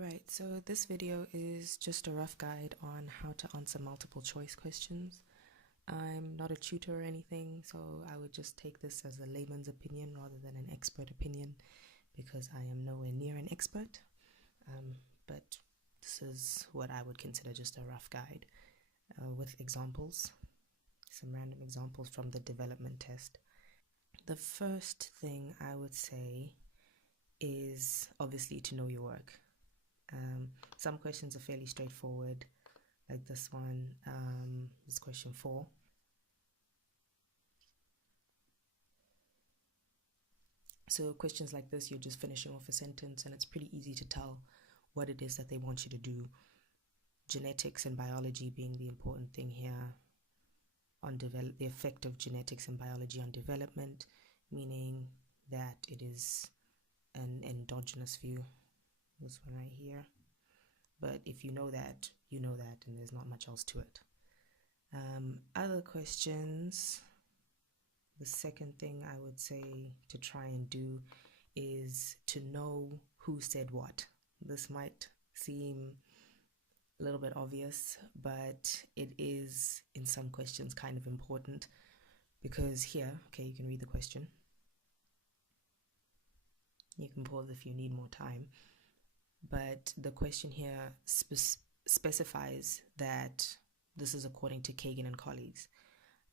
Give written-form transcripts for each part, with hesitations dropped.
Right, so this video is just a rough guide on how to answer multiple choice questions. I'm not a tutor or anything, so I would just take this as a layman's opinion rather than an expert opinion because I am nowhere near an expert. But this is what I would consider just a rough guide with examples, some random examples from the development test. The first thing I would say is obviously to know your work. Some questions are fairly straightforward, like this one. This question 4. So questions like this, you're just finishing off a sentence and it's pretty easy to tell what it is that they want you to do. Genetics and biology being the important thing here, on the effect of genetics and biology on development, meaning that it is an endogenous view, this one right here. But if you know that, you know that, and there's not much else to it. Other questions, the second thing I would say to try and do is to know who said what. This might seem a little bit obvious, but it is in some questions kind of important because here, okay, you can read the question. You can pause if you need more time. But the question here specifies that this is according to Kagan and colleagues.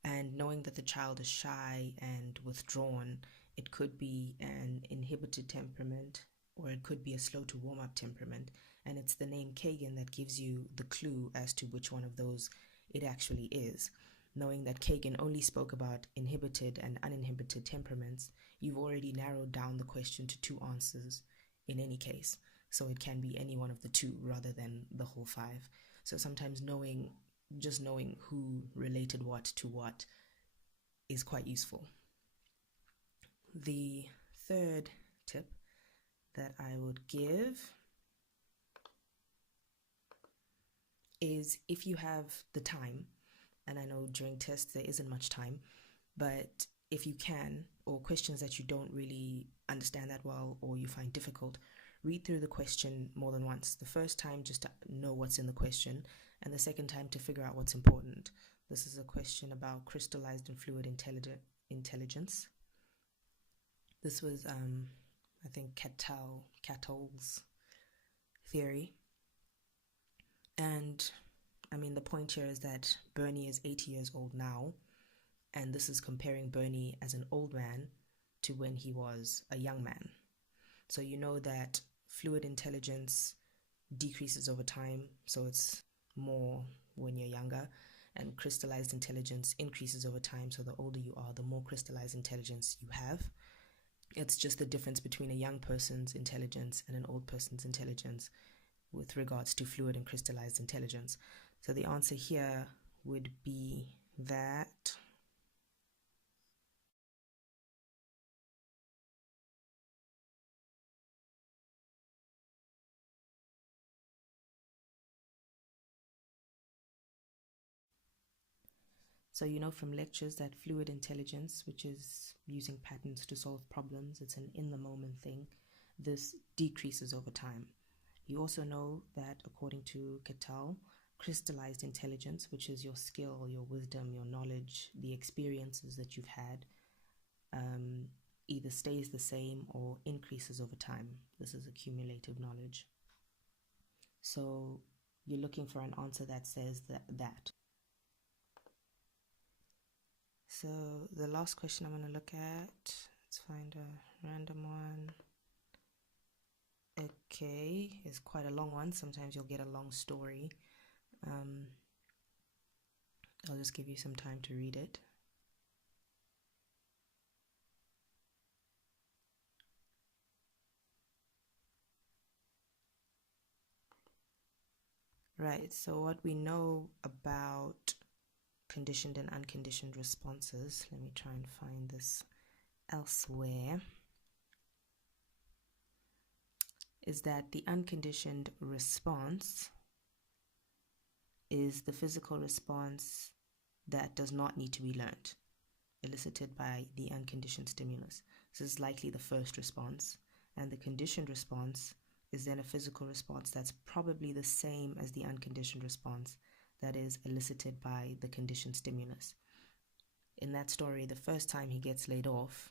And knowing that the child is shy and withdrawn, it could be an inhibited temperament or it could be a slow to warm up temperament. And it's the name Kagan that gives you the clue as to which one of those it actually is. Knowing that Kagan only spoke about inhibited and uninhibited temperaments, you've already narrowed down the question to 2 answers in any case. So it can be any one of the 2 rather than the whole 5. So sometimes just knowing who related what to what is quite useful. The third tip that I would give is if you have the time, and I know during tests there isn't much time, but if you can, or questions that you don't really understand that well or you find difficult, read through the question more than once. The first time just to know what's in the question, and the second time to figure out what's important. This is a question about crystallized and fluid intelligence. This was, I think, Cattell's theory. And, I mean, the point here is that Bernie is 80 years old now, and this is comparing Bernie as an old man to when he was a young man. So you know that fluid intelligence decreases over time, so it's more when you're younger, and crystallized intelligence increases over time, so the older you are, the more crystallized intelligence you have. It's just the difference between a young person's intelligence and an old person's intelligence with regards to fluid and crystallized intelligence. So the answer here would be that So you know from lectures that fluid intelligence, which is using patterns to solve problems, it's an in-the-moment thing. This decreases over time. You also know that according to Cattell, crystallized intelligence, which is your skill, your wisdom, your knowledge, the experiences that you've had, either stays the same or increases over time. This is accumulative knowledge. So you're looking for an answer that says that. So the last question I'm going to look at, let's find a random one. Okay, it's quite a long one. Sometimes you'll get a long story. I'll just give you some time to read it. Right, so what we know about conditioned and unconditioned responses, let me try and find this elsewhere, is that the unconditioned response is the physical response that does not need to be learned, elicited by the unconditioned stimulus. This is likely the first response, and the conditioned response is then a physical response that's probably the same as the unconditioned response that is elicited by the conditioned stimulus. In that story, the first time he gets laid off,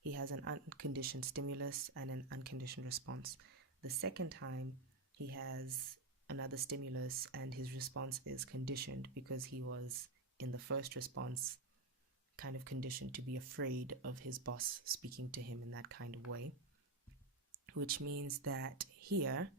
he has an unconditioned stimulus and an unconditioned response. The second time, he has another stimulus and his response is conditioned because he was, in the first response, kind of conditioned to be afraid of his boss speaking to him in that kind of way. Which means that here,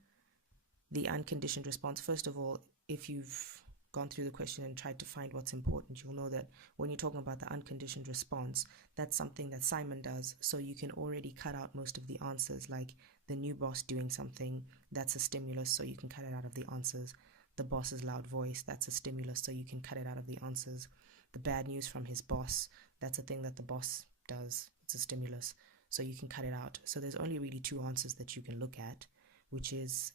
the unconditioned response, first of all, if you've gone through the question and tried to find what's important, you'll know that when you're talking about the unconditioned response, that's something that Simon does. So you can already cut out most of the answers, like the new boss doing something, that's a stimulus, so you can cut it out of the answers. The boss's loud voice, that's a stimulus, so you can cut it out of the answers. The bad news from his boss, that's a thing that the boss does, it's a stimulus, so you can cut it out. So there's only really two answers that you can look at, which is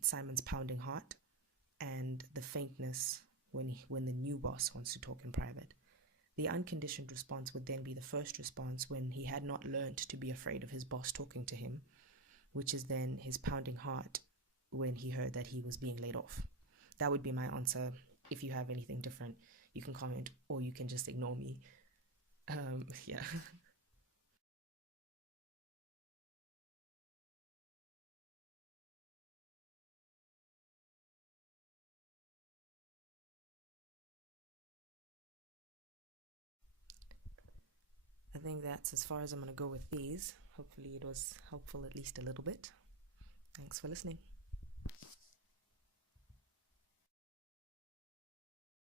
Simon's pounding heart and the faintness when the new boss wants to talk in private. The unconditioned response would then be the first response when he had not learned to be afraid of his boss talking to him, which is then his pounding heart when he heard that he was being laid off. That would be my answer. If you have anything different, you can comment or you can just ignore me. Yeah. I think that's as far as I'm going to go with these. Hopefully it was helpful at least a little bit. Thanks for listening.